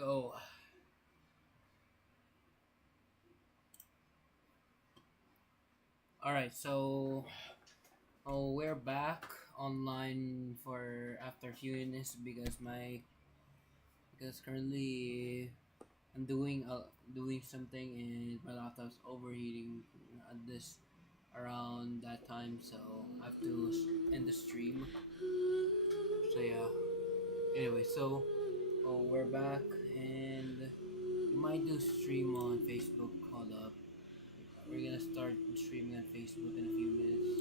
go. All right, so we're back online for after a few minutes because currently I'm doing something and my laptop's overheating at this around that time, so I have to end the stream. So yeah. Anyway, so we're back and we might do stream on Facebook. Hold up. We're gonna start streaming on Facebook in a few minutes,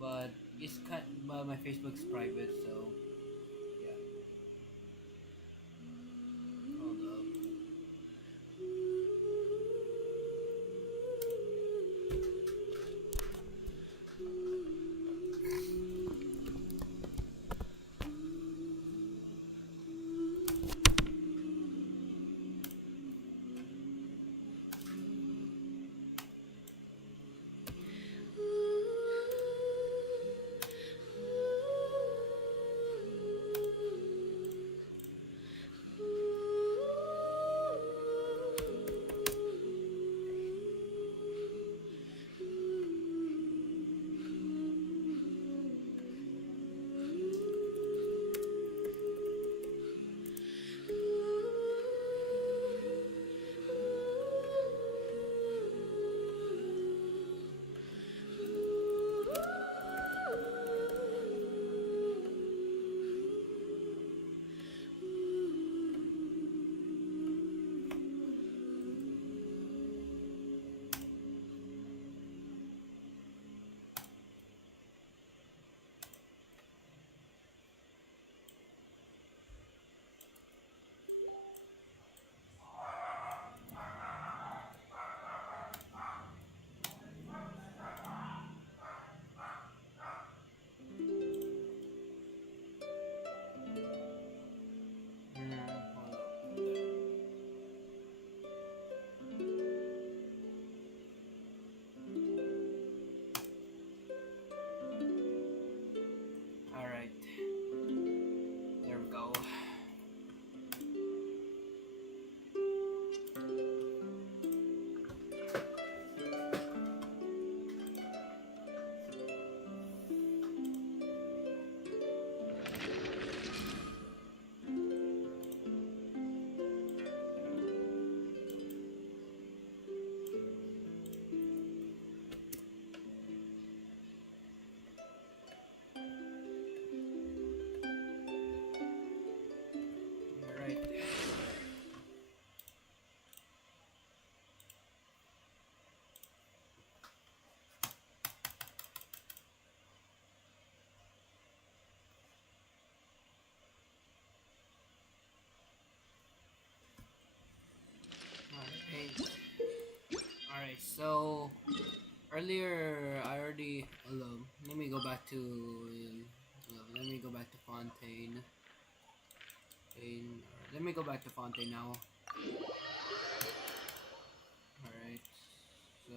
but but my Facebook's private, so yeah. Hold up. Hold up. All right, there we go. All right. Alright. Alright, so earlier I already hello. Let me go back to let me go back to Fontaine. Let me go back to Fontaine now. Alright. So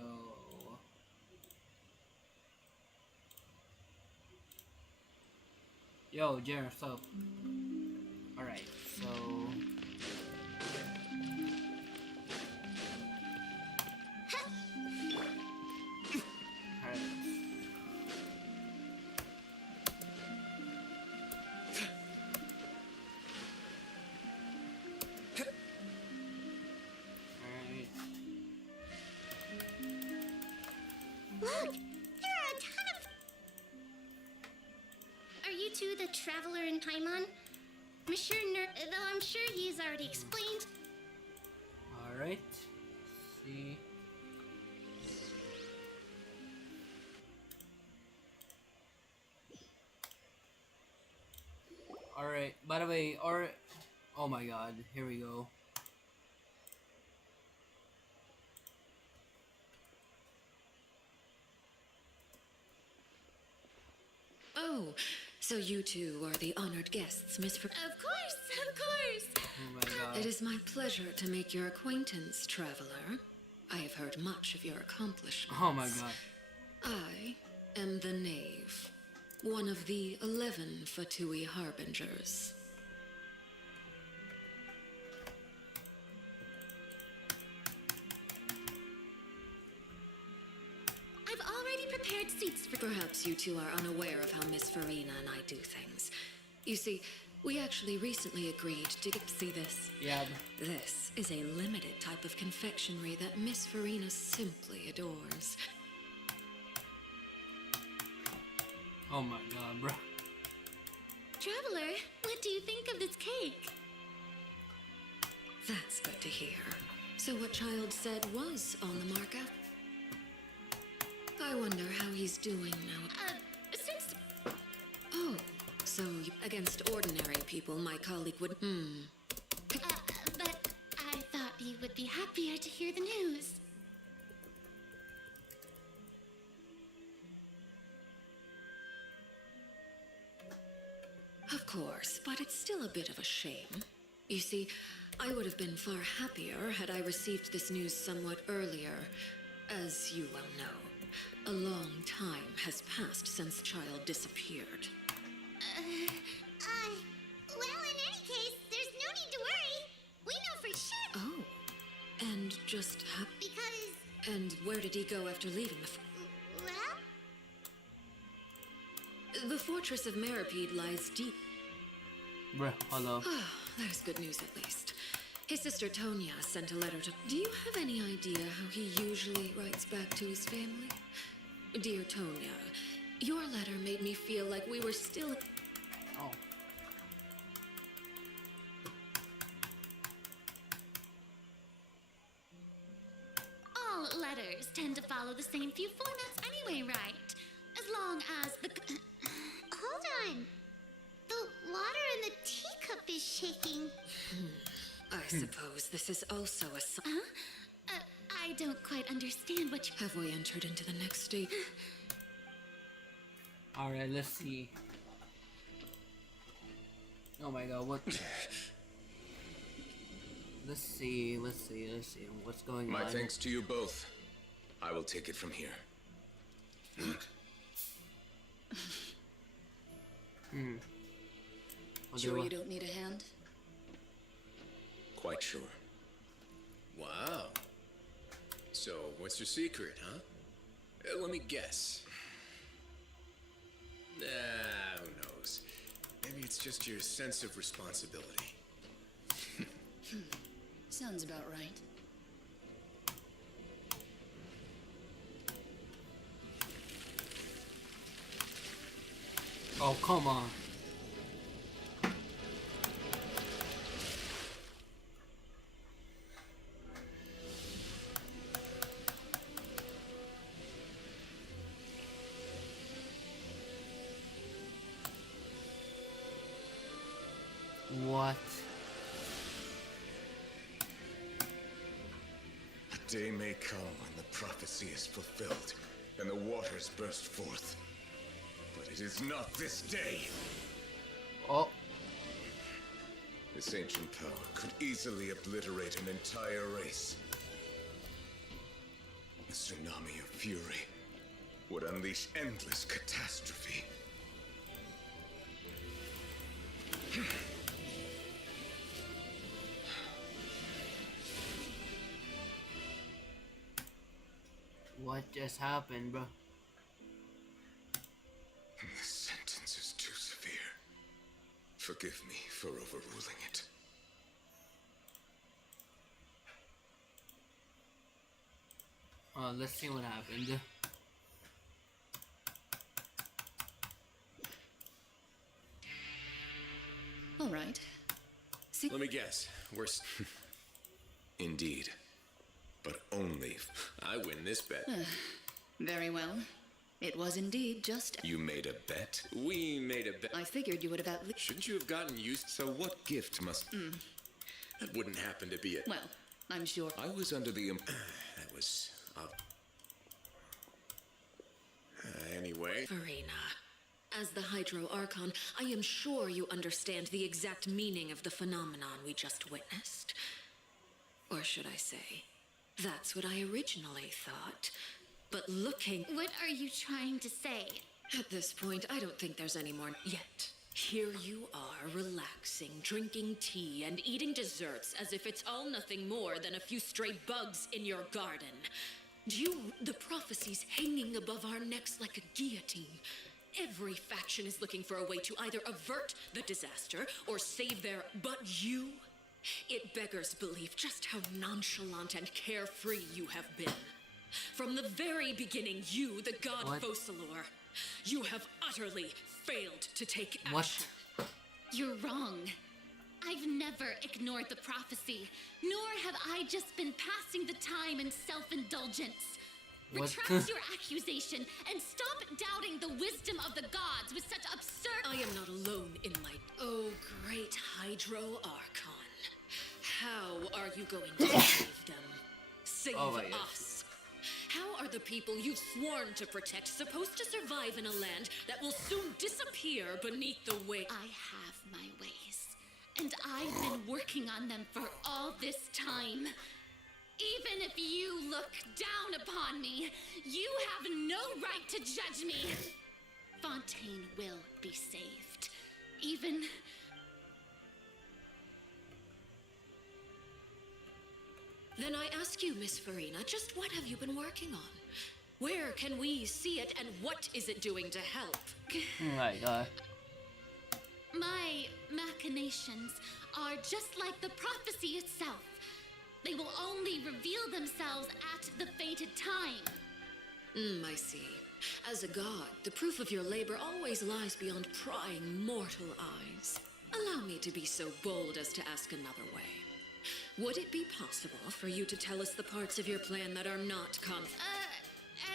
yo, Jer, what's up? Alright, so alright. Alright. Look! There are a ton of... Are you two the traveler in Paimon? Though I'm sure he's already explained. Alright. See. Alright, by the way, oh my god, here we go. Oh, so you two are the honored guests, Miss. Of course, of course. Oh my god. It is my pleasure to make your acquaintance, traveler. I have heard much of your accomplishments. Oh my god. I am the Knave, one of the 11 Fatui Harbingers. prepared seats for... Perhaps you two are unaware of how Miss Farina and I do things. You see, we actually recently agreed to see this. Yeah. This is a limited type of confectionery that Miss Farina simply adores. Oh my god, bro. Traveler, what do you think of this cake? That's good to hear. So what Child said was on the markup? I wonder how he's doing now. Since... Oh, so against ordinary people, my colleague would... but I thought you would be happier to hear the news. Of course, but it's still a bit of a shame. You see, I would have been far happier had I received this news somewhat earlier. As you well know, a long time has passed since Child disappeared. Well, in any case, there's no need to worry. We know for sure. Oh, and just Because, And where did he go after leaving the... well, The fortress of Meripede lies deep. Bruh, hello. There's good news at least. His sister Tonya sent a letter to... Do you have any idea how he usually writes back to his family? Dear Tonya, your letter made me feel like we were still... Oh. all letters tend to follow the same few formats anyway, right? As long as the... Hold on. The water in the teacup is shaking. I suppose this is also a sign. Huh? I don't quite understand what you... Have we entered into the next stage? Alright, let's see. Oh my god, what? Let's see. What's going My on? thanks to you both. I will take it from here. What Sure do I- you don't need a hand? Quite sure. Wow. So, what's your secret, huh? Let me guess. Who knows? Maybe it's just your sense of responsibility. Sounds about right. Oh, come on. What? A day may come when the prophecy is fulfilled and the waters burst forth. But it is not this day. Oh, This ancient power could easily obliterate an entire race. The tsunami of fury would unleash endless catastrophe. what just happened, bro? The sentence is too severe. Forgive me for overruling it. Let's see what happened. All right. Let me guess. Indeed. But only if I win this bet. Very well. It was indeed just... you made a bet. We made a bet. I figured you would have at least... Shouldn't you have gotten used? So what gift must... That wouldn't happen to be it. Well, I'm sure... I was under the That was... anyway. Farina, as the Hydro Archon, I am sure you understand the exact meaning of the phenomenon we just witnessed. Or should I say, that's what I originally thought. But looking... What are you trying to say? At this point, I don't think there's any more yet. Here you are, relaxing, drinking tea, and eating desserts as if it's all nothing more than a few stray bugs in your garden. The prophecies hanging above our necks like a guillotine. Every faction is looking for a way to either avert the disaster or save their. But you? It beggars belief just how nonchalant and carefree you have been. From the very beginning, you, the god What? Focalor, you have utterly failed to take action. What? You're wrong. I've never ignored the prophecy, nor have I just been passing the time in self-indulgence. What? Retract your accusation and stop doubting the wisdom of the gods with such absurd. I am not alone in my. Oh, great Hydro Archon. How are you going to save them? Save Oh my God. us. How are the people you've sworn to protect supposed to survive in a land that will soon disappear beneath the weight? I have my ways, and I've been working on them for all this time. Even if you look down upon me, you have no right to judge me. Fontaine will be saved. Even... Then I ask you, Miss Farina, just what have you been working on? Where can we see it, and what is it doing to help? Oh my god. My machinations are just like the prophecy itself. They will only reveal themselves at the fated time. I see. As a god, the proof of your labor always lies beyond prying mortal eyes. Allow me to be so bold as to ask another way. Would it be possible for you to tell us the parts of your plan that are not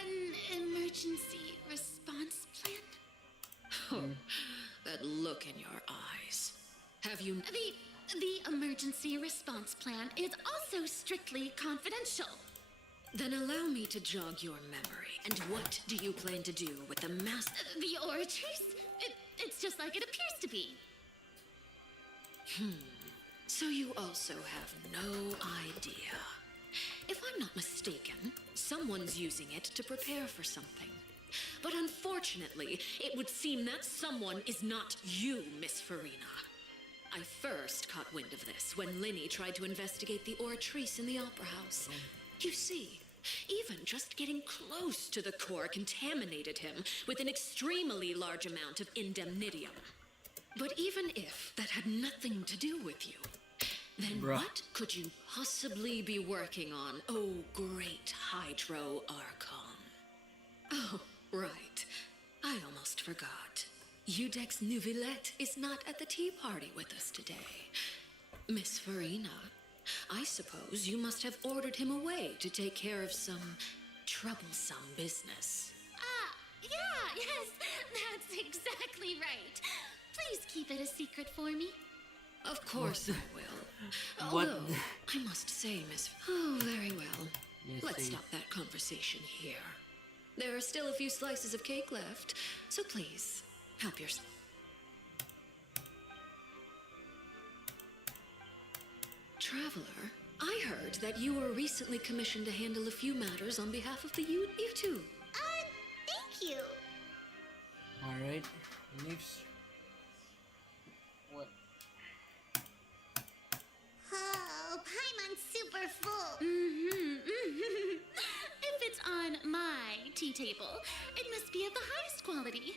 An emergency response plan? Oh, that look in your eyes. Have you... The emergency response plan is also strictly confidential. Then allow me to jog your memory. And what do you plan to do with the mass... The orators? It's just like it appears to be. So you also have no idea. If I'm not mistaken, someone's using it to prepare for something. But unfortunately, it would seem that someone is not you, Miss Farina. I first caught wind of this when Linny tried to investigate the oratrice in the Opera House. You see, even just getting close to the core contaminated him with an extremely large amount of indemnitium. But even if that had nothing to do with you, then Bruh. what could you possibly be working on, oh great Hydro Archon? Oh, right. I almost forgot. Udex Nuvilette is not at the tea party with us today. Miss Farina, I suppose you must have ordered him away to take care of some troublesome business. Yes, that's exactly right. Please keep it a secret for me. Of course I will. What Although, I must say, Miss... Oh, very well. Yes, Let's see. stop that conversation here. There are still a few slices of cake left, so please, help yourself. Traveler, I heard that you were recently commissioned to handle a few matters on behalf of the you two. Thank you. Alright. Next. What? Oh, Paimon's super full. If it's on my tea table, it must be of the highest quality.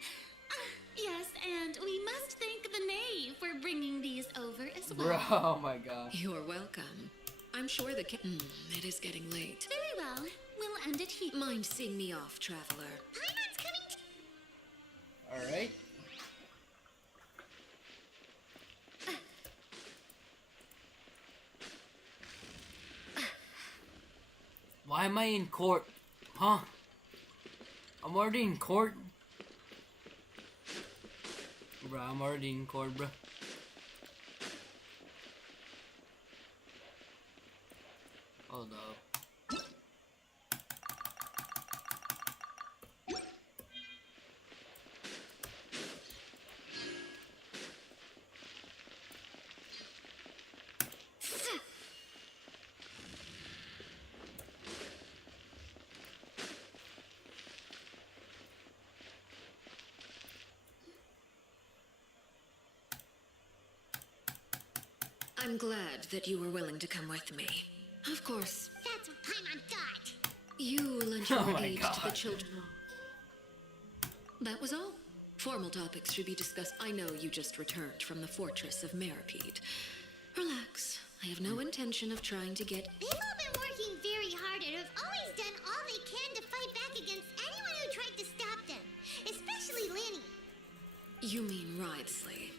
Yes, and we must thank the knave for bringing these over as well. Bro, oh my god. You're welcome. I'm sure the it is getting late. Very well. We'll end it here. Mind seeing me off, traveler? Paimon's coming. Alright. Why am I in court? Huh? I'm already in court? Bro, I'm already in court, bro. Hold up. I'm glad that you were willing to come with me. Of course, That's what Paimon thought. You lent Oh your my aid to the God. children. That was all. Formal topics should be discussed. I know you just returned from the fortress of Meripede. Relax. I have no intention of trying to get... They've all been working very hard and have always done all they can to fight back against anyone who tried to stop them, especially Lanny. You mean Wriothesley.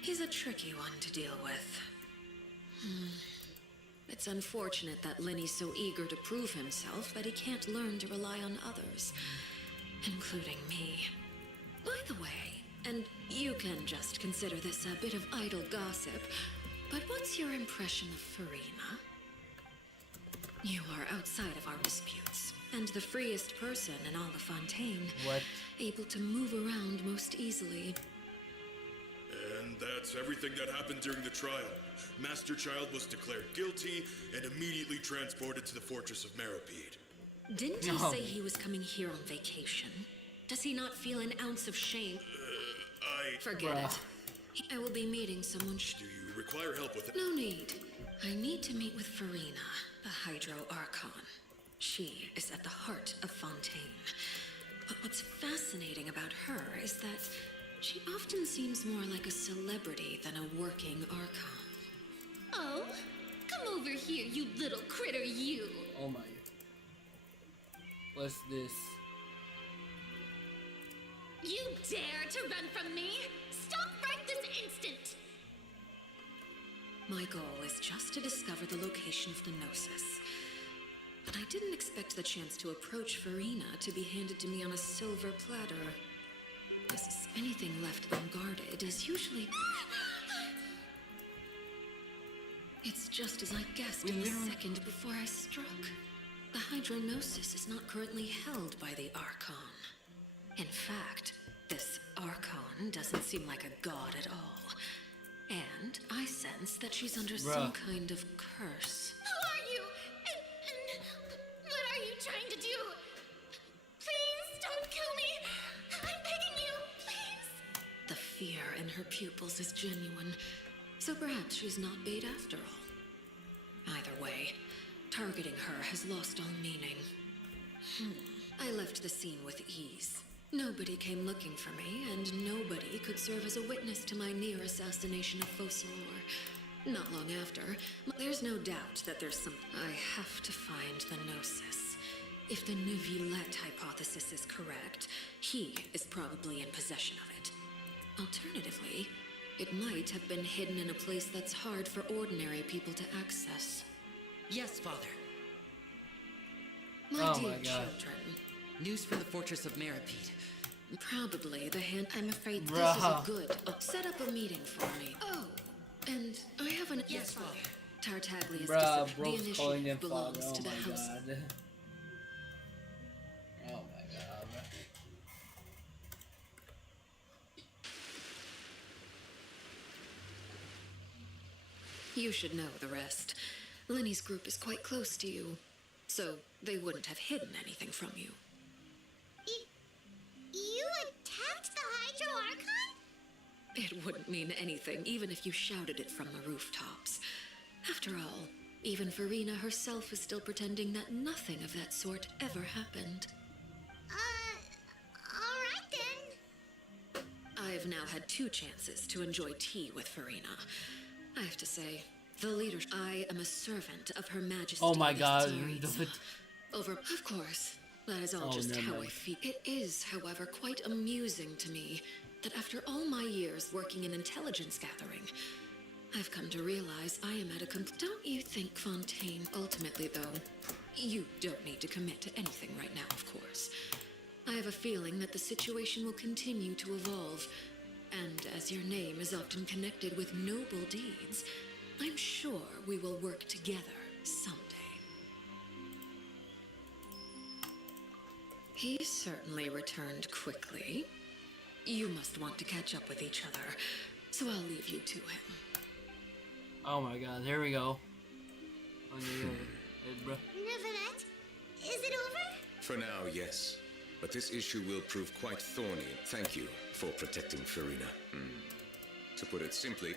He's a tricky one to deal with. It's unfortunate that Lenny's so eager to prove himself that he can't learn to rely on others, including me. By the way, and you can just consider this a bit of idle gossip, but what's your impression of Farina? You are outside of our disputes, and the freest person in all of Fontaine. What? Able to move around most easily. And that's everything that happened during the trial. Master Child was declared guilty and immediately transported to the fortress of Meripede. Didn't he No. say he was coming here on vacation? Does he not feel an ounce of shame? Forget Bruh. it. I will be meeting someone. Do you require help with it? No need. I need to meet with Farina, the Hydro Archon. She is at the heart of Fontaine. But what's fascinating about her is that she often seems more like a celebrity than a working Archon. Oh, come over here, you little critter, you. Oh my. What's this? You dare to run from me? Stop right this instant! My goal is just to discover the location of the Gnosis. But I didn't expect the chance to approach Farina to be handed to me on a silver platter. As anything left unguarded is usually... It's just as I guessed in the second before I struck. The Hydronosis is not currently held by the Archon. In fact, this Archon doesn't seem like a god at all. And I sense that she's under some kind of curse. Who are you? And what are you trying to do? Please don't kill me. I'm begging you, please. The fear in her pupils is genuine, so perhaps she's not bait after all. Either way, targeting her has lost all meaning. I left the scene with ease. Nobody came looking for me, and nobody could serve as a witness to my near assassination of Fossilor. Not long after, there's no doubt that there's some... I have to find the Gnosis. If the Neuvillette hypothesis is correct, he is probably in possession of it. Alternatively, it might have been hidden in a place that's hard for ordinary people to access. Yes, Father. My Oh dear my God. children, News from the fortress of Meripede. probably the hand... I'm afraid this Bruh. isn't good. Set up a meeting for me. Oh, and I have an... Yes, Father. Tartaglia's Bruh, the bro's calling them initiative father. belongs Oh to the my house. god. Oh my god. You should know the rest. Lenny's group is quite close to you, so they wouldn't have hidden anything from you. You attacked the Hydro Archon? It wouldn't mean anything, even if you shouted it from the rooftops. After all, even Farina herself is still pretending that nothing of that sort ever happened. Alright then. I've now had 2 chances to enjoy tea with Farina. I have to say, the leader... I am a servant of Her Majesty. Oh my the god. Tsaritsa. Of course, that is all Oh, just never how I mind. feel. It is, however, quite amusing to me that after all my years working in intelligence gathering, I've come to realize I am at a Don't you think, Fontaine? Ultimately, though, you don't need to commit to anything right now, of course. I have a feeling that the situation will continue to evolve, and as your name is often connected with noble deeds, I'm sure we will work together someday. He certainly returned quickly. You must want to catch up with each other, so I'll leave you to him. Oh my god. Here we go. On your head, bro. Neuvillette, is it over? For now, yes. But this issue will prove quite thorny. Thank you for protecting Farina. To put it simply...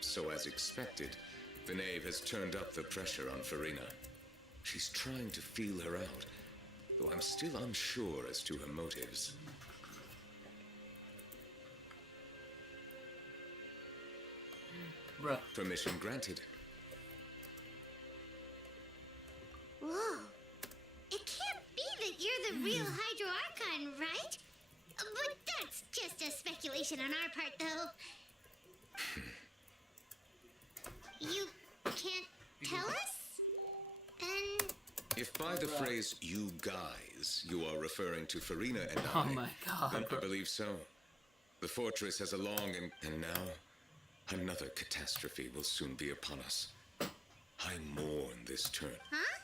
So as expected, The knave has turned up the pressure on Farina. She's trying to feel her out, though I'm still unsure as to her motives. Bruh. Permission granted. Whoa. It can't be that you're the real Hydro Archon, right? But that's just a speculation on our part, though. You can't tell us? Then... If by the phrase "you guys" you are referring to Farina and Oh I, my god. then I believe so. The fortress has a long and now another catastrophe will soon be upon us. I mourn this turn. Huh?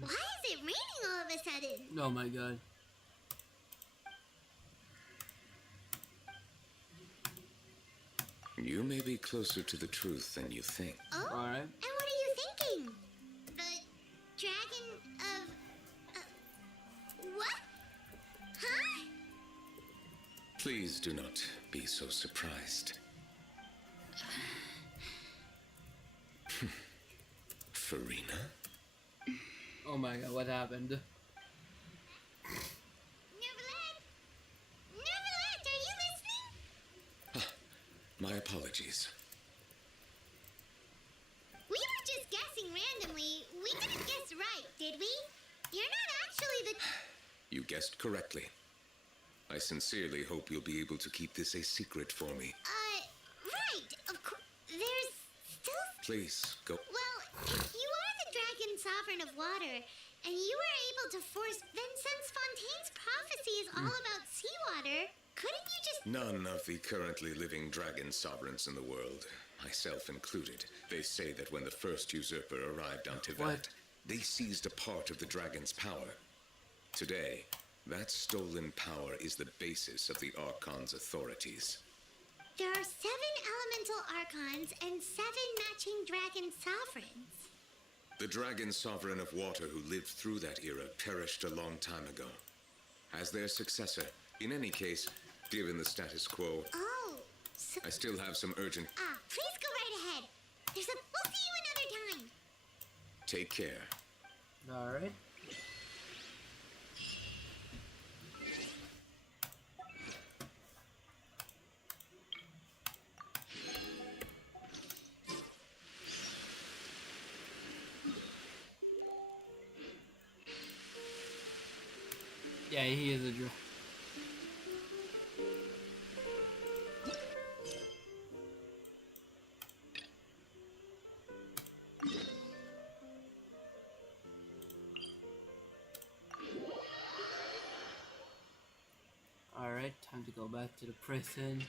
Why is it raining all of a sudden? Oh my god. You may be closer to the truth than you think. Oh? Alright. And what are you thinking? The dragon of... what? Huh? Please do not be so surprised. Farina? Oh my god, what happened? Neverland? Neverland, are you listening? My apologies. We were just guessing randomly. We didn't guess right, did we? You're not actually the... You guessed correctly. I sincerely hope you'll be able to keep this a secret for me. Right. Of course. There's still... Please, go. Well, if you are the dragon sovereign of water, and you were able to force... Then since Fontaine's prophecy is all about seawater, couldn't you just... None of the currently living dragon sovereigns in the world, myself included, they say that when the first usurper arrived on Tivat, What? they seized a part of the dragon's power. Today, that stolen power is the basis of the Archon's authorities. There are 7 elemental archons and 7 matching dragon sovereigns. The dragon sovereign of water who lived through that era perished a long time ago. As their successor, in any case, given the status quo, Oh, so... I still have some urgent... please go right ahead. We'll see you another time. Take care. Alright. Yeah, he is a dragon. Alright, time to go back to the prison.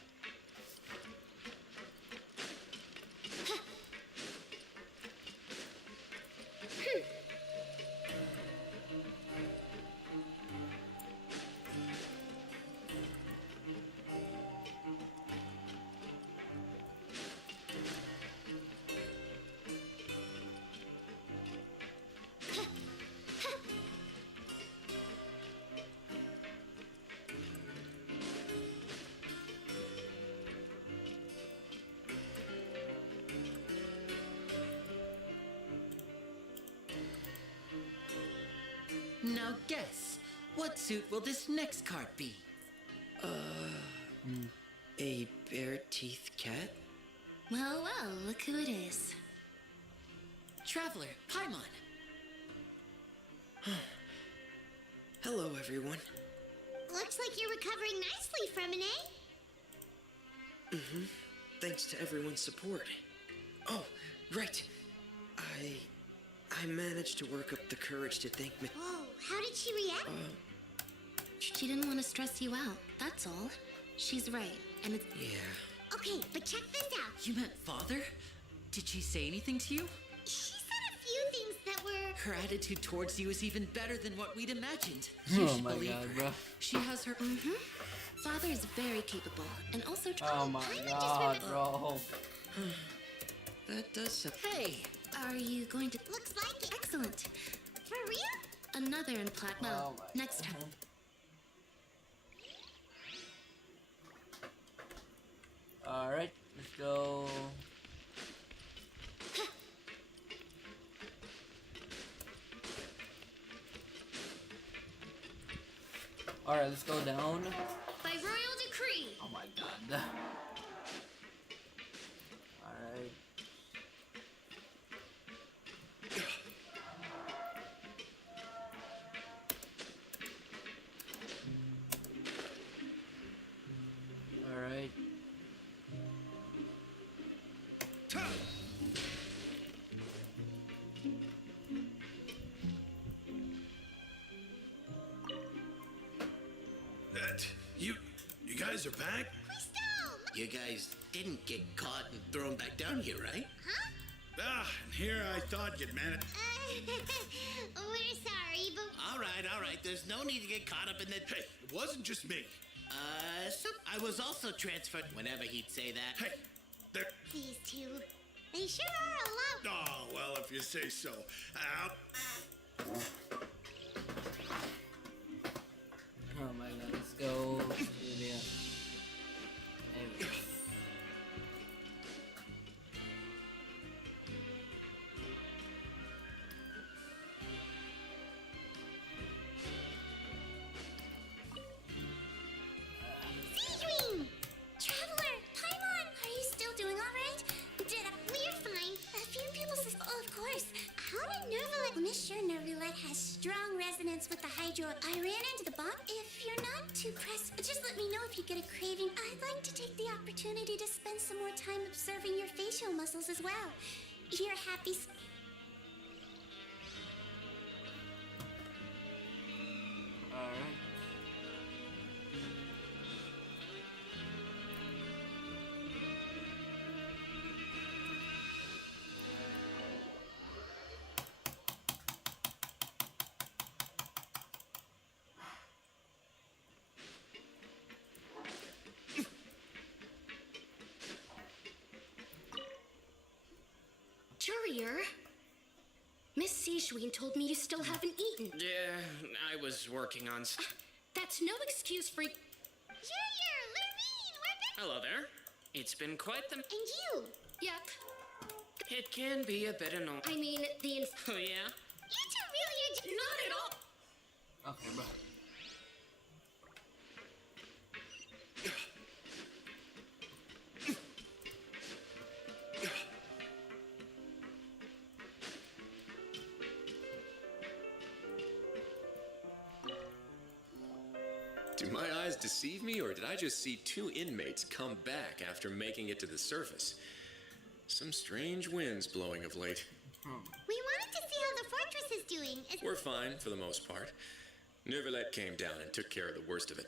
Now guess, what suit will this next card be? A bare-teeth cat? Well, look who it is. Traveler, Paimon. Hello, everyone. Looks like you're recovering nicely from an A. Thanks to everyone's support. Oh, right. I managed to work up the courage to thank me. Whoa, how did she react? She didn't want to stress you out, that's all. She's right, and it's... Yeah. Okay, but check this out. You meant father? Did she say anything to you? She said a few things that were... Her attitude towards you is even better than what we'd imagined. Oh You should my believe god, her. bro. She has her... Father is very capable, and also... Oh my Paimon god, just bro. That does sound... Hey! Are you going to... Looks like it. Excellent. For real? Another in plat... Well, Oh my next time. Alright, let's go. Alright, let's go down. By royal decree. Oh my god. Alright. Alright. You guys are back? You guys didn't get caught and thrown back down here, right? Ah, and here I thought you'd manage. We're sorry, but All right. There's no need to get caught up in the. Hey, it wasn't just me. So I was also transferred whenever he'd say that. Hey, there. these two, they sure are a lot. Oh, well, if you say so. Oh my god, let's go. Julia. There we go. Seedwing! Traveler, Paimon, are you still doing all right? We're fine. A few people of course. How did Nervalet? Miss sure Nervalet has strong resonance with the Hydro. I ran into the bomb. If you're not too pressed, just let me know if you get a craving. I'd like to take the opportunity to spend some more time observing your facial muscles as well. You're happy. Alright. Courier, Miss Seishween told me you still haven't eaten. Yeah, I was working on. That's no excuse for. Courier, Lurvine, we're back. Hello there. It's been quite the. And you? Yep. It can be a bit annoying. I mean, the Oh, yeah? You two really are. Not at all. Okay, bro. Do my eyes deceive me, or did I just see two inmates come back after making it to the surface? Some strange winds blowing of late. We wanted to see how the fortress is doing. We're fine, for the most part. Nervalet came down and took care of the worst of it.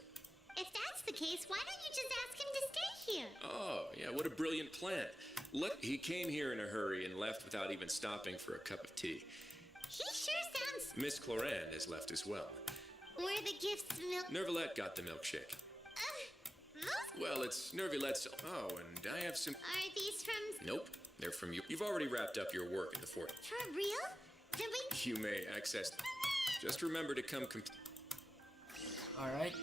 If that's the case, why don't you just ask him to stay here? Oh, yeah, what a brilliant plan. He came here in a hurry and left without even stopping for a cup of tea. He sure sounds. Miss Clorand has left as well. Were the gifts milk? Nervalet got the milkshake. Those Well, it's Nervalet's. Oh, and I have some. are these from. Nope, they're from you. You've already wrapped up your work in the fort. For real? Then we. You may access. Just remember to come. Alright.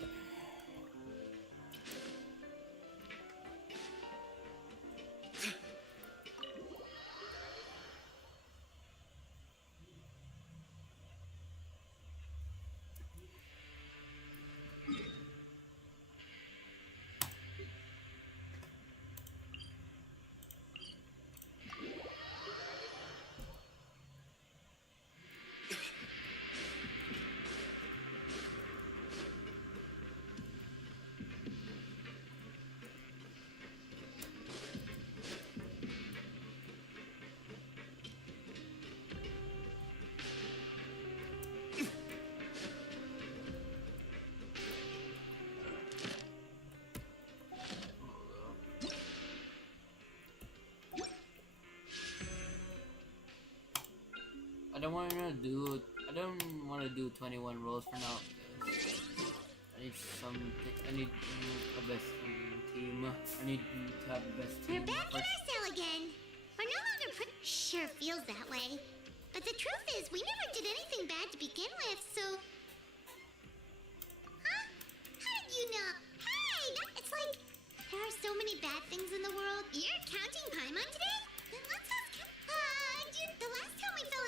I don't want to do 21 rolls for now. I need something. I need a best team. I need to have the best We're team. back in first. our cell again. We're no longer Sure feels that way. But the truth is, we never did anything bad to begin with, so. Huh? How did you know? Hey! It's like there are so many bad things in the world. You're counting Paimon today? Then let's ask him. Dude, the last time we fell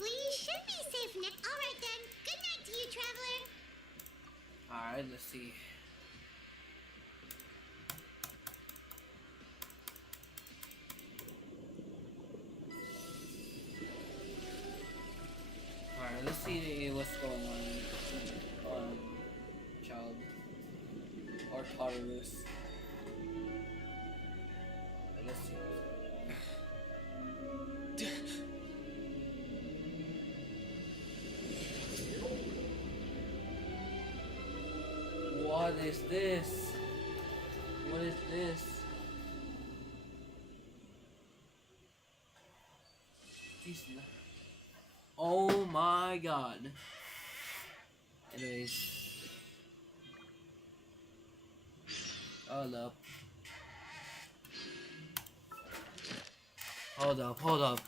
we should be safe now. Alright then. Good night to you, traveler. Alright. Alright, let's see. Alright, let's see what's going on child or toddlers. Let's see what's going on. What is this? What is this? He's not. Oh my god. Anyways. Hold up. Hold up, hold up.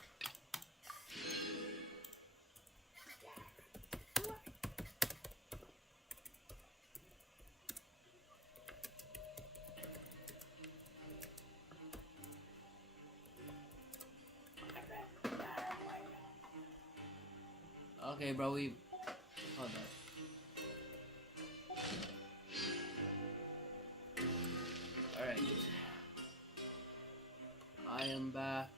Okay, bro, we... Hold up. Alright. I am back.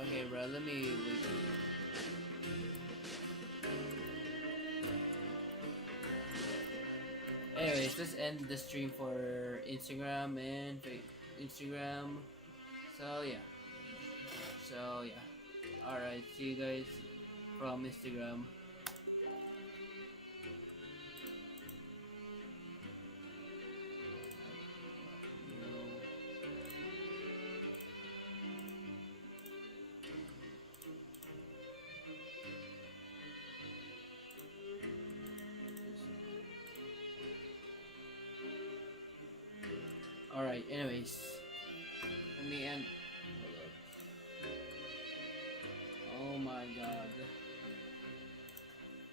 Okay, bro, let me wait. Anyways, let's end the stream for Instagram and Instagram. So yeah. Alright, see you guys from Instagram. Alright, anyways. Let me end. Oh my god.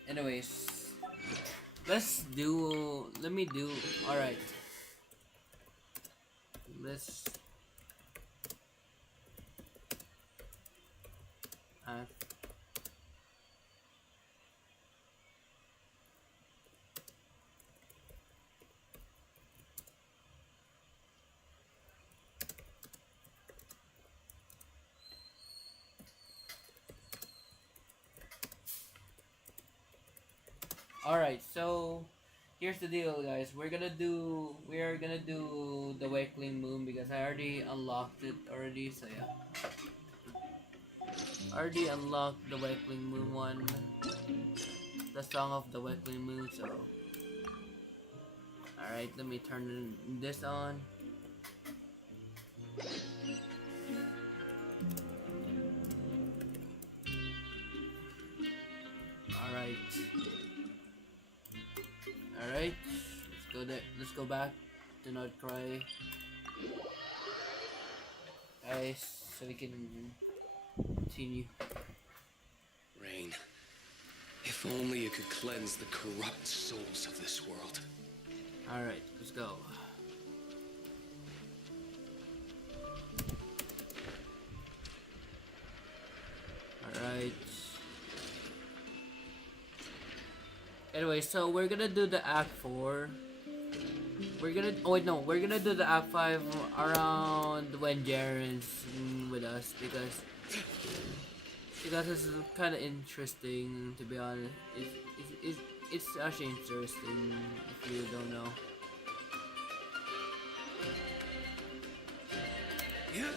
Anyways. Let me do, alright. Let's Alright, so here's the deal, guys. We are gonna do the Wakeling Moon because I already unlocked it already, so yeah. Already unlocked the Wakeling Moon one. The Song of the Wakeling Moon, so alright, let me turn this on. Alright. Alright, let's go there. Let's go back. Do not cry, guys, so we can continue. Rain, if only you could cleanse the corrupt souls of this world. Alright, let's go. Alright. Anyway, so we're gonna do the Act 4. We're gonna do the Act 5 around when Jaren's with us because it's kind of interesting, to be honest. It's actually interesting if you don't know. Yeah.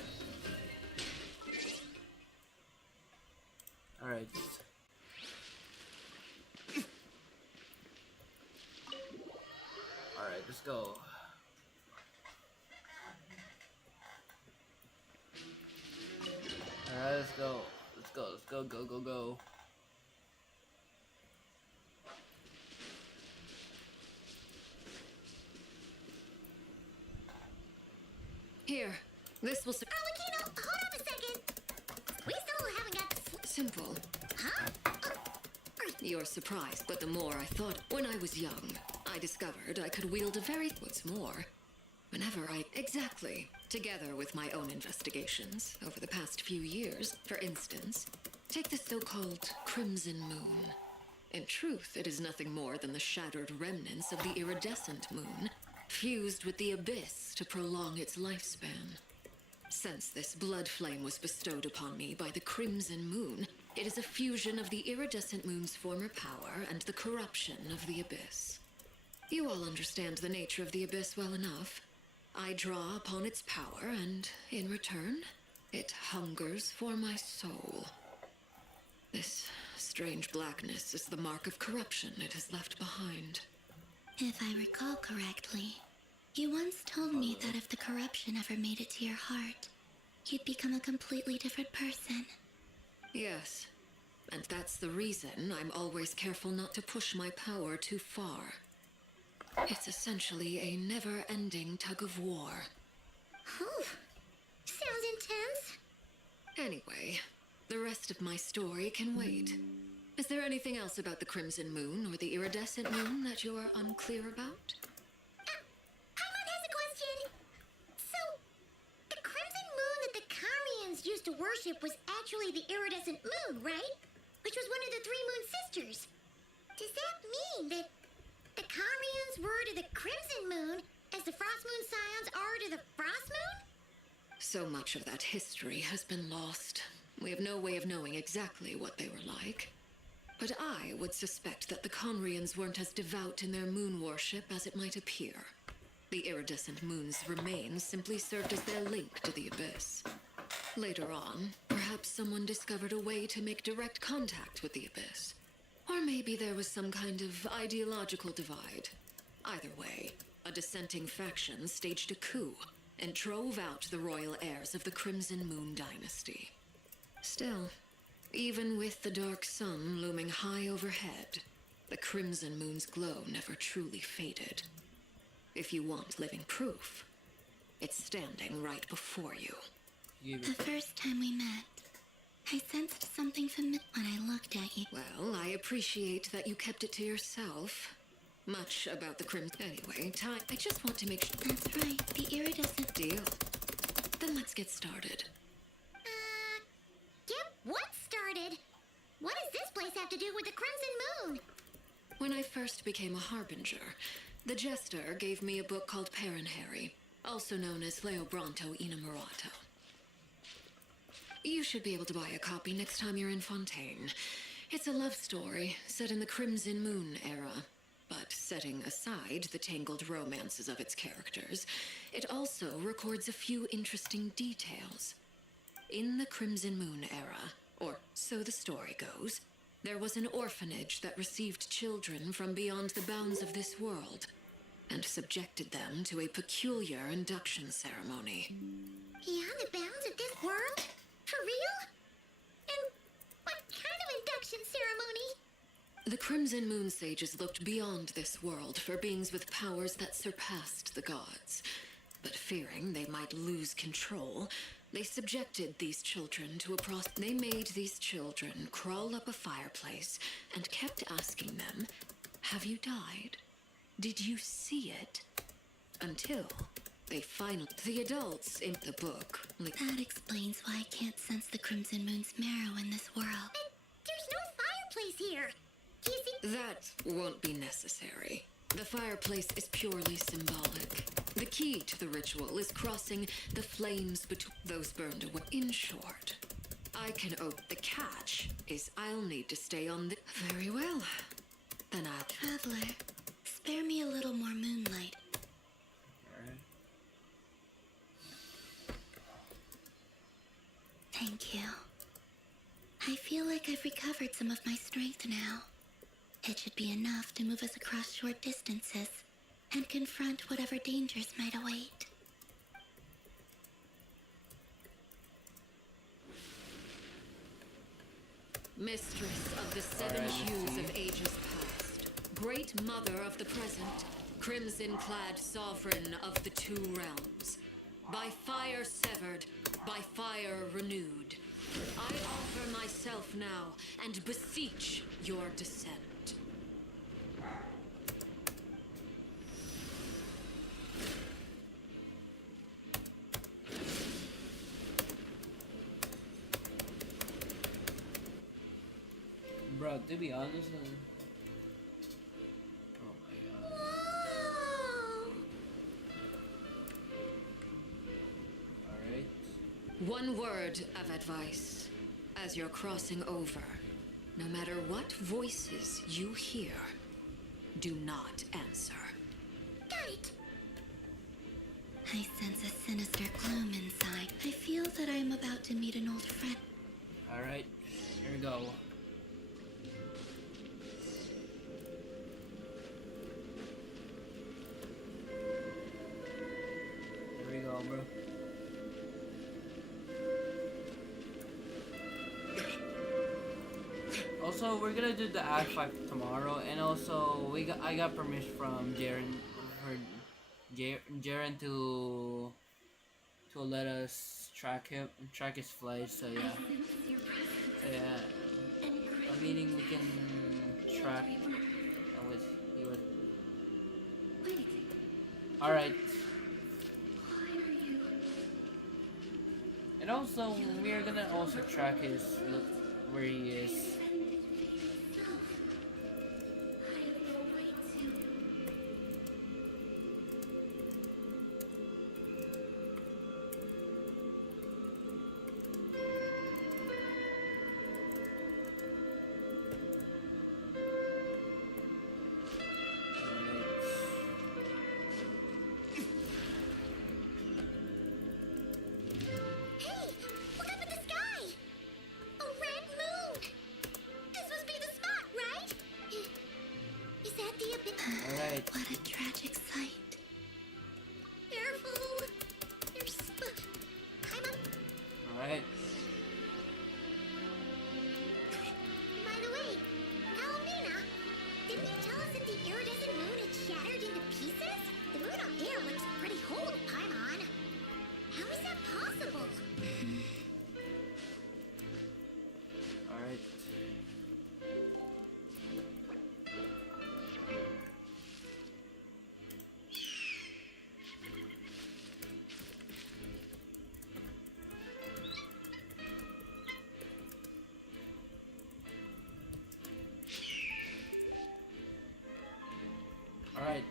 Alright. Alright, let's go. Alright, let's go. Let's go. Here, this will. Awakino, hold on a second. We still haven't got the Simple. Huh? You're surprised, but the more I thought, when I was young, I discovered I could wield a very... What's more, whenever I... Exactly. Together with my own investigations over the past few years, for instance, take the so-called Crimson Moon. In truth, it is nothing more than the shattered remnants of the iridescent moon, fused with the abyss to prolong its lifespan. Since this blood flame was bestowed upon me by the Crimson Moon, it is a fusion of the iridescent moon's former power and the corruption of the abyss. You all understand the nature of the abyss well enough. I draw upon its power, and in return, it hungers for my soul. This strange blackness is the mark of corruption it has left behind. If I recall correctly, you once told me that if the corruption ever made it to your heart, you'd become a completely different person. Yes, and that's the reason I'm always careful not to push my power too far. It's essentially a never-ending tug of war. Oh, sounds intense. Anyway, the rest of my story can wait. Is there anything else about the Crimson Moon or the iridescent moon that you are unclear about? Paimon has a question. So, the crimson moon that the Karians used to worship was actually the iridescent moon, right? Which was one of the three moon sisters. Does that mean that the Karians were to the crimson moon as the frost moon scions are to the frost moon? So much of that history has been lost. We have no way of knowing exactly what they were like. But I would suspect that the Conrians weren't as devout in their moon worship as it might appear. The iridescent moon's remains simply served as their link to the abyss. Later on, perhaps someone discovered a way to make direct contact with the abyss. Or maybe there was some kind of ideological divide. Either way, a dissenting faction staged a coup and drove out the royal heirs of the Crimson Moon dynasty. Still, even with the dark sun looming high overhead, the Crimson Moon's glow never truly faded. If you want living proof, it's standing right before you. The first time we met, I sensed something familiar when I looked at you. Well, I appreciate that you kept it to yourself. Much about the Crimson... Anyway, I just want to make sure... That's right, the iridescent... Deal. Then let's get started. Get what started? What does this place have to do with the Crimson Moon? When I first became a harbinger, the jester gave me a book called Harry, also known as Leobranto Innamorato. You should be able to buy a copy next time you're in Fontaine. It's a love story set in the Crimson Moon era, but setting aside the tangled romances of its characters, it also records a few interesting details. In the Crimson Moon era, or so the story goes, there was an orphanage that received children from beyond the bounds of this world and subjected them to a peculiar induction ceremony. Beyond the bounds of this world? For real? And what kind of induction ceremony? The Crimson Moon sages looked beyond this world for beings with powers that surpassed the gods. But fearing they might lose control, they subjected these children to a process. They made these children crawl up a fireplace and kept asking them, "Have you died? Did you see it?" Until they finally... The adults in the book... That explains why I can't sense the Crimson Moon's marrow in this world. And there's no fireplace here. Do you see? That won't be necessary. The fireplace is purely symbolic. The key to the ritual is crossing the flames between those burned away. In short, I can open... The catch is I'll need to stay on the... Very well. Then I'll... Traveler, spare me a little more moonlight. Alright. Thank you. I feel like I've recovered some of my strength now. It should be enough to move us across short distances and confront whatever dangers might await. Mistress of the seven hues of ages past, great mother of the present, crimson-clad sovereign of the two realms, by fire severed, by fire renewed, I offer myself yourself now and beseech your descent. Bro, to be honest, oh my god. Whoa! Alright. One word of advice. As you're crossing over, no matter what voices you hear, do not answer. Got it. I sense a sinister gloom inside. I feel that I am about to meet an old friend. Alright. Here we go. Here we go, bro. Also, we're gonna do the Act 5 tomorrow, and also I got permission from Jaren to let us track his flight. So yeah, meaning we can track. He was. All right. And also, we are gonna also track his where he is. Hey, look up at the sky! A red moon! This must be the spot, right? Is that the Alright. What a tragic sight. Careful! I'm up. Alright. By the way, Almina, didn't you tell us that the iridescent moon had shattered into pieces? The moon up there looks pretty whole to Paimon. How is that possible? Alright. Alright.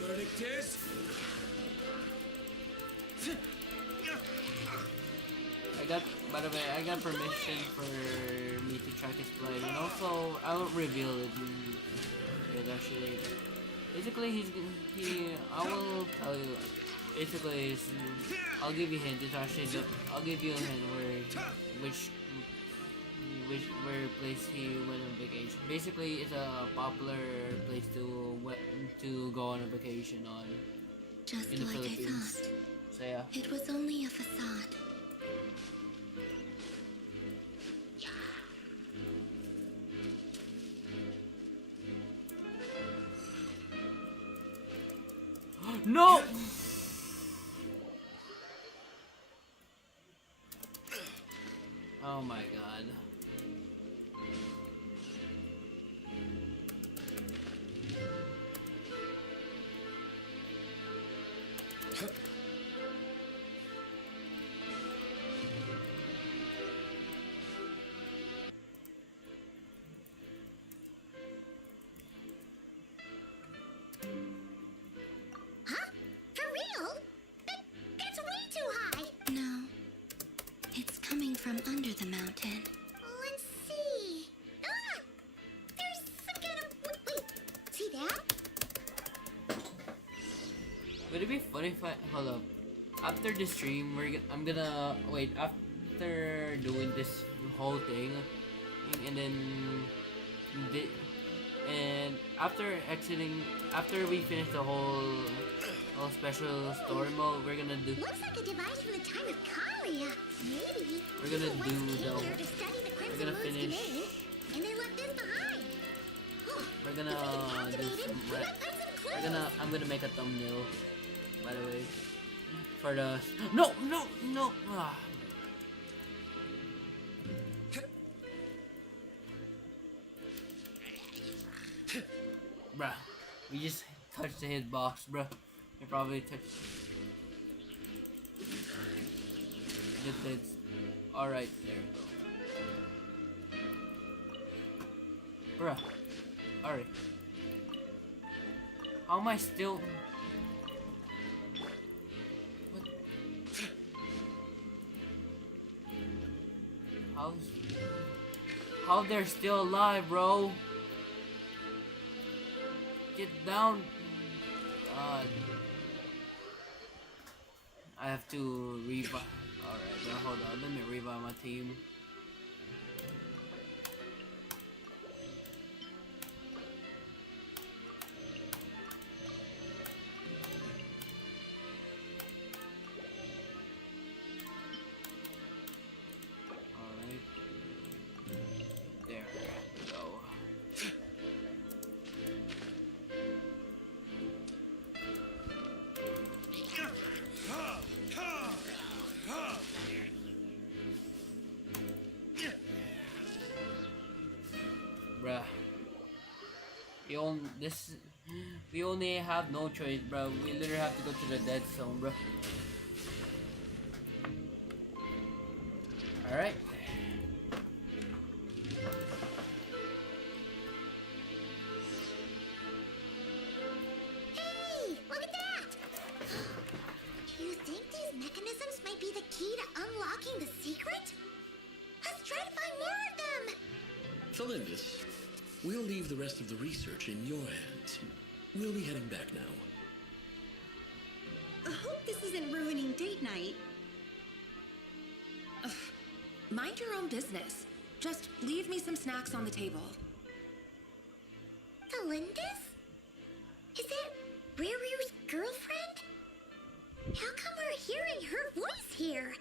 Verdict is... By the way, I got permission for me to track his flight, and also I won't reveal it. Actually, basically I will tell you. Basically, I'll give you a hint. It's actually I'll give you a hint where place he went on vacation. Basically, it's a popular place to go on a vacation on Just in the like I Philippines. thought. So yeah. It was only a facade. No! Oh my god. Huh? For real? That's way too high! No. It's coming from under the mountain. Let's see. Ah! There's some kind of... Wait. See that? Would it be funny if hold up? After the stream, I'm gonna wait after doing this whole thing, and then and after we finish the whole special story mode, we're gonna do. Looks like a device from the time of Kalia. Maybe. We're gonna Someone do once came the- here to study the we're Crimson gonna Moon's finish- domain, and they left this behind. We're If we gonna can do activate it, some we might find some I'm gonna make a thumbnail, by the way, for the no. Bruh, we just touched the hitbox, bruh. We probably touched the hits. Alright, there we go. Bruh. Alright. How am I still... What? How they're still alive, bro? Get down. God. I have to revive. Alright, now hold on. Let me revive my team. Alright. There we go. Bruh. We only have no choice, bro. We literally have to go to the dead zone, bro. Alright. Hey, look at that! Do you think these mechanisms might be the key to unlocking the secret? Let's try to find more of them! Felindus, we'll leave the rest of the research in your hands. We'll be heading back now. I hope this isn't ruining date night. Ugh. Mind your own business. Just leave me some snacks on the table. Felindus? Is it Riru's girlfriend? How come we're hearing her voice here?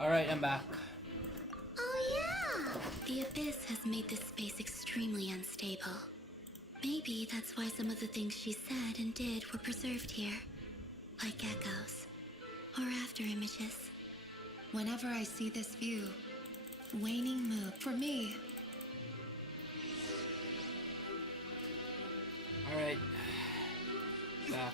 Alright, I'm back. Oh, yeah! The Abyss has made this space extremely unstable. Maybe that's why some of the things she said and did were preserved here. Like echoes. Or after images. Whenever I see this view, waning moon for me. Alright. Back.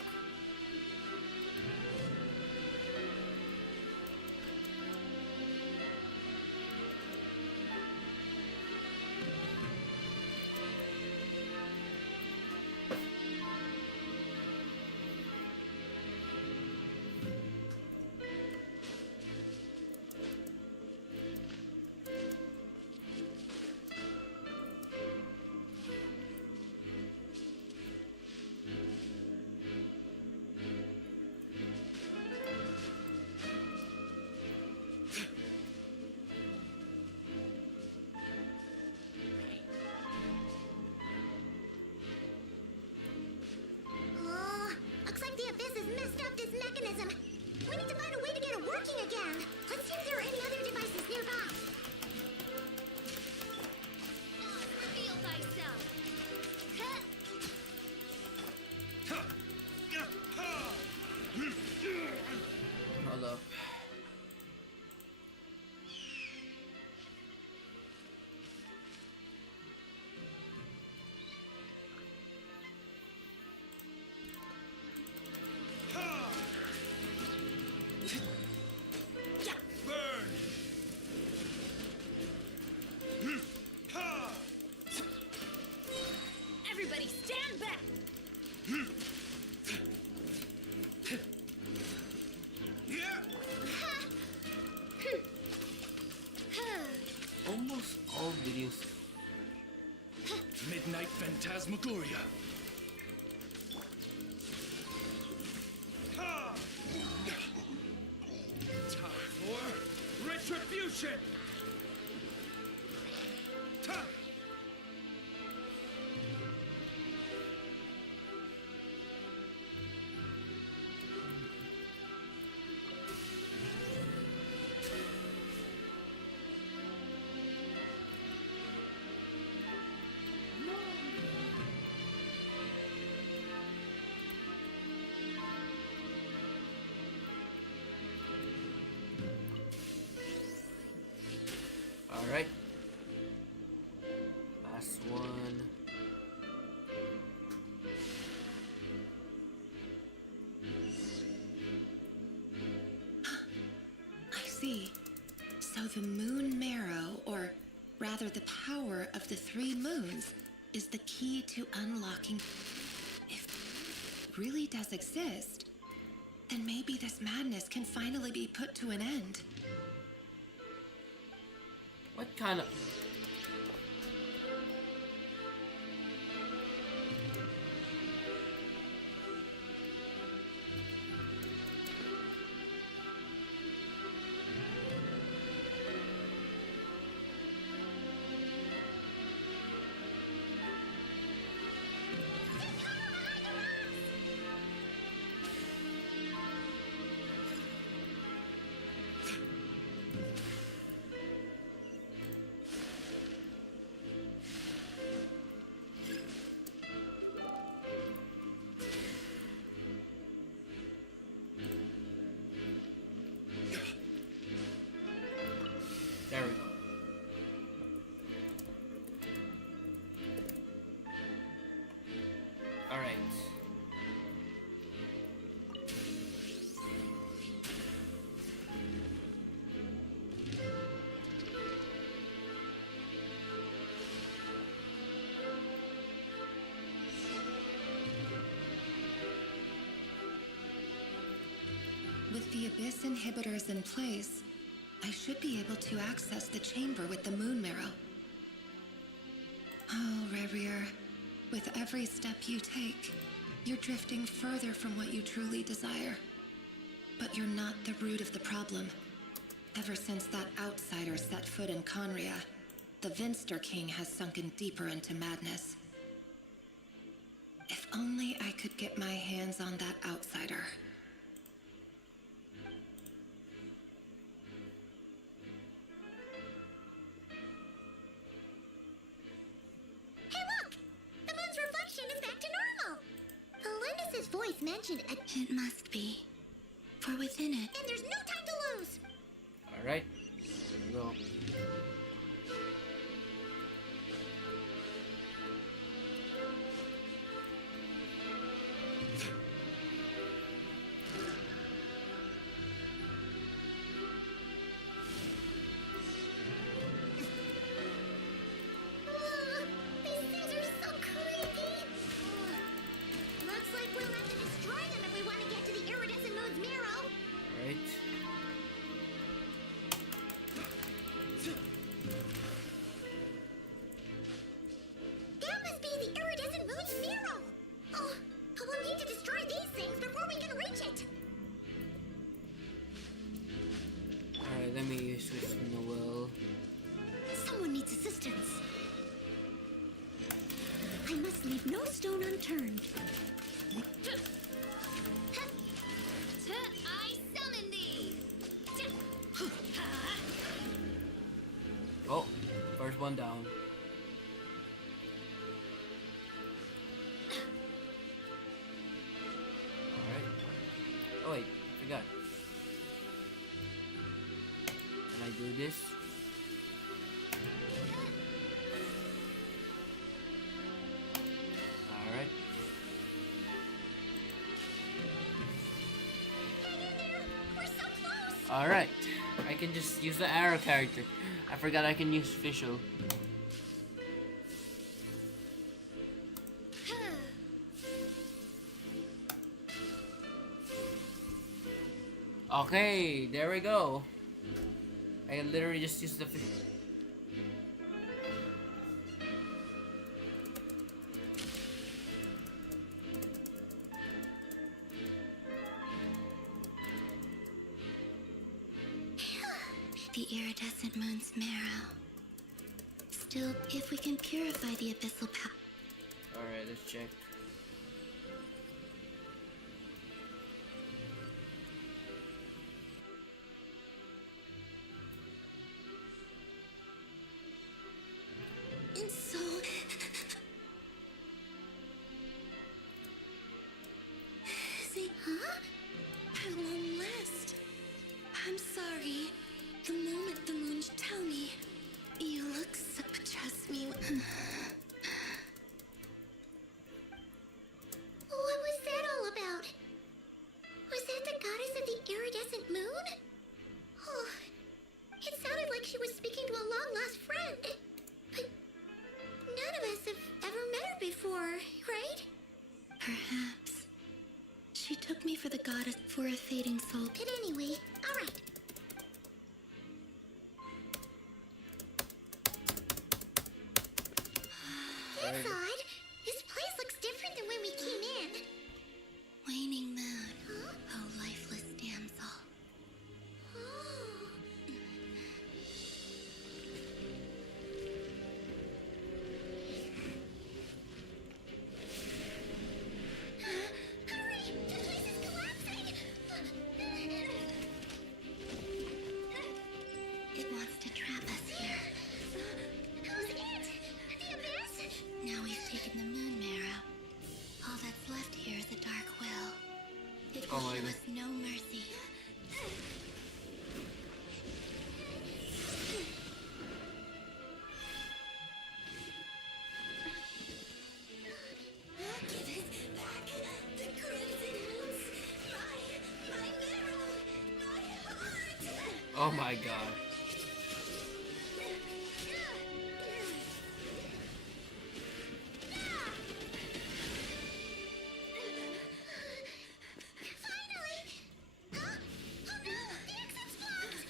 Oh, looks like the Abyss has messed up this mechanism. We need to find a way to get it working again. Let's see if there are any other devices nearby. Reveal thyself. Huh. Hold up. Everybody stand back! Almost all videos. Midnight Phantasmagoria. Time for retribution. Alright. Last one. I see. So the moon marrow, or rather the power of the three moons, is the key to unlocking. If it really does exist, then maybe this madness can finally be put to an end. What kind of... There we go. Alright. With the Abyss inhibitors in place, I should be able to access the chamber with the moon marrow. Oh, Revier, with every step you take, you're drifting further from what you truly desire. But you're not the root of the problem. Ever since that outsider set foot in Conria, the Vinster King has sunken deeper into madness. If only I could get my hands on that outsider. Genshin. It must be. For within it, And there's no time to lose. Alright, here we go. These things are so creepy. Looks like we'll have to destroy them if we want to get to the iridescent moon's marrow. Alright. That must be the iridescent moon's marrow. Oh, but we'll need to destroy these things before we can reach it. Alright, let me switch to Noel. Someone needs assistance. I must leave no stone unturned. I summon thee. Oh, first one down. Alright. Oh wait, I forgot. Can I do this? Alright. We're so close. Alright. I can just use the arrow character. I forgot I can use visual. Okay, there we go. I literally just used the the iridescent moon's marrow. Still, if we can purify the abyssal power. Alright, let's check. And so. See, huh? At long last. I'm sorry. The moment the moon tell me, you look so. Trust me. What was that all about? Was that the goddess of the iridescent moon? Oh, it sounded like she was speaking to a long-lost friend. But none of us have ever met her before, right? Perhaps. She took me for the goddess for a fading soul. But anyway, all right. That's odd. This place looks different than when we came in. Waning moon. Huh? Oh, lifeless damsel. Oh. Hurry! The place is collapsing! It wants to trap us here. Who's it? The abyss? Now we've taken the moon marrow. All that's left here is a dark will. It will Oh my show God. us no mercy. Give it back! The crimson moons! My marrow! My heart! Oh my god. Finally! Oh no! The exit's blocked!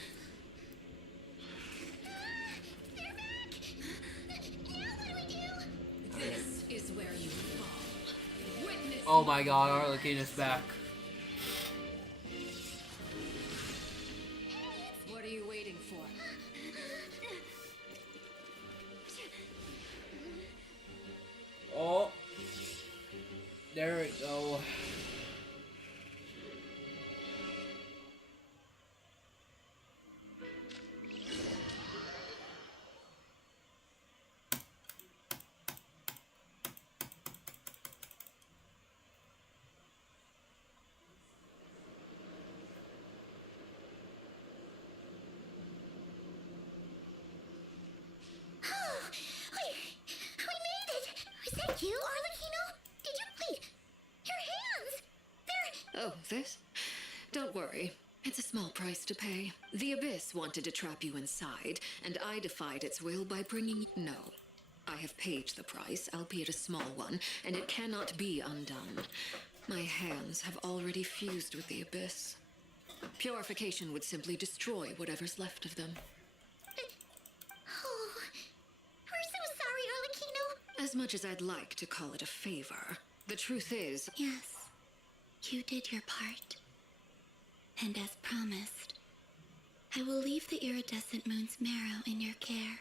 They're back! Now what do we do? This is where you fall. Witness. Oh my god, Arlecchine is back. What are you waiting for? Oh. There we go. You, Arlecchino? Did you wait? Your hands! They're... Oh, this? Don't worry. It's a small price to pay. The Abyss wanted to trap you inside, and I defied its will by bringing... No. I have paid the price, albeit a small one, and it cannot be undone. My hands have already fused with the Abyss. Purification would simply destroy whatever's left of them. Oh, we're so sorry, Arlecchino. As much as I'd like to call it a favor, the truth is... Yes, you did your part. And as promised, I will leave the iridescent moon's marrow in your care.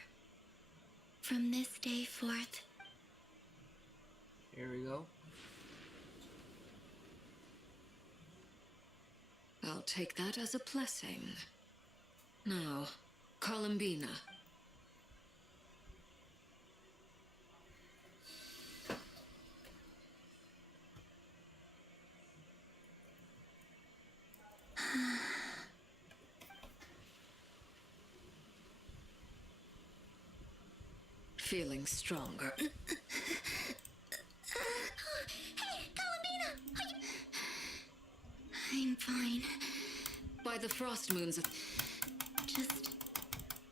From this day forth. Here we go. I'll take that as a blessing. Now, Columbina. Feeling stronger. Hey, Columbina! I'm fine. By the frost moons of... Just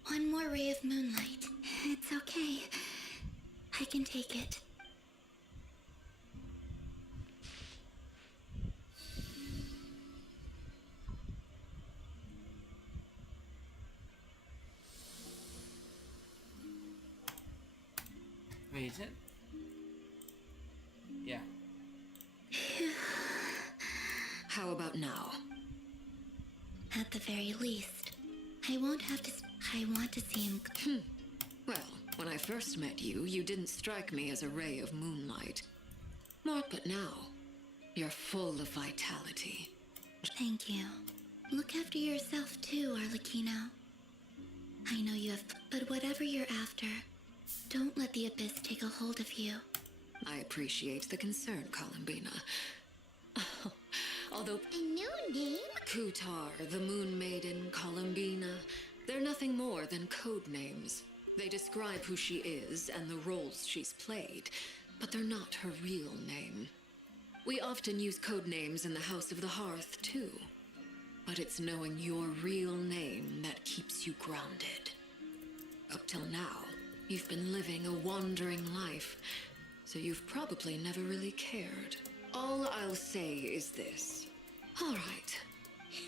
one more ray of moonlight. It's okay. I can take it. Wait, is it? Yeah. How about now? At the very least, I won't have to. I want to see him. Well, when I first met you, you didn't strike me as a ray of moonlight. But now, you're full of vitality. Thank you. Look after yourself too, Arlecchino. I know you have, but whatever you're after, don't let the Abyss take a hold of you. I appreciate the concern, Columbina. Although... A new name? Kutar, the Moon Maiden, Columbina, they're nothing more than code names. They describe who she is and the roles she's played, but they're not her real name. We often use code names in the House of the Hearth, too. But it's knowing your real name that keeps you grounded. Up till now, you've been living a wandering life, so you've probably never really cared. All I'll say is this. All right.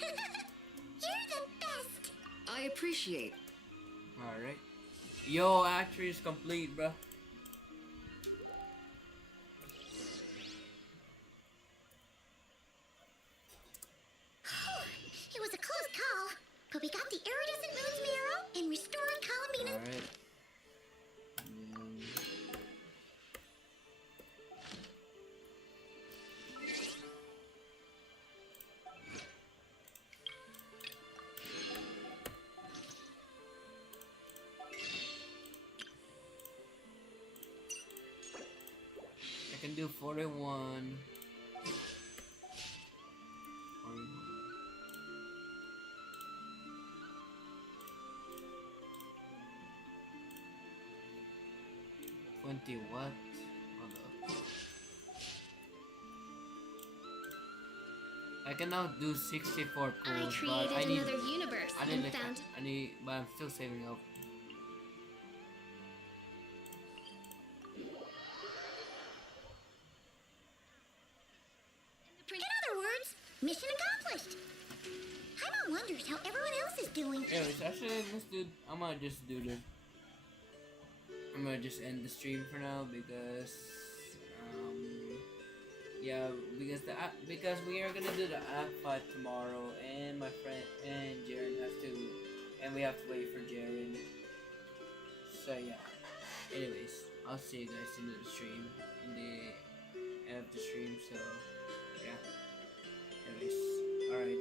You're the best! I appreciate. Alright. Yo, actually is complete, bruh. It was a close call, but we got the iridescent moon's marrow and restored Columbina's. Alright. I can do 41. 20 what? Hold up. I can now do 64 I pulls, created but I need, another universe I need, and like, found. I need, but I'm still saving up. In other words, mission accomplished. Paimon wonders how everyone else is doing. Anyways, actually, let's do. I'm gonna just do the. I'm gonna just end the stream for now because, yeah, because we are gonna do the app fight tomorrow, and my friend and Jaren have to, and we have to wait for Jaren. So yeah. Anyways, I'll see you guys in the stream, in the end of the stream. So yeah. Anyways, all right.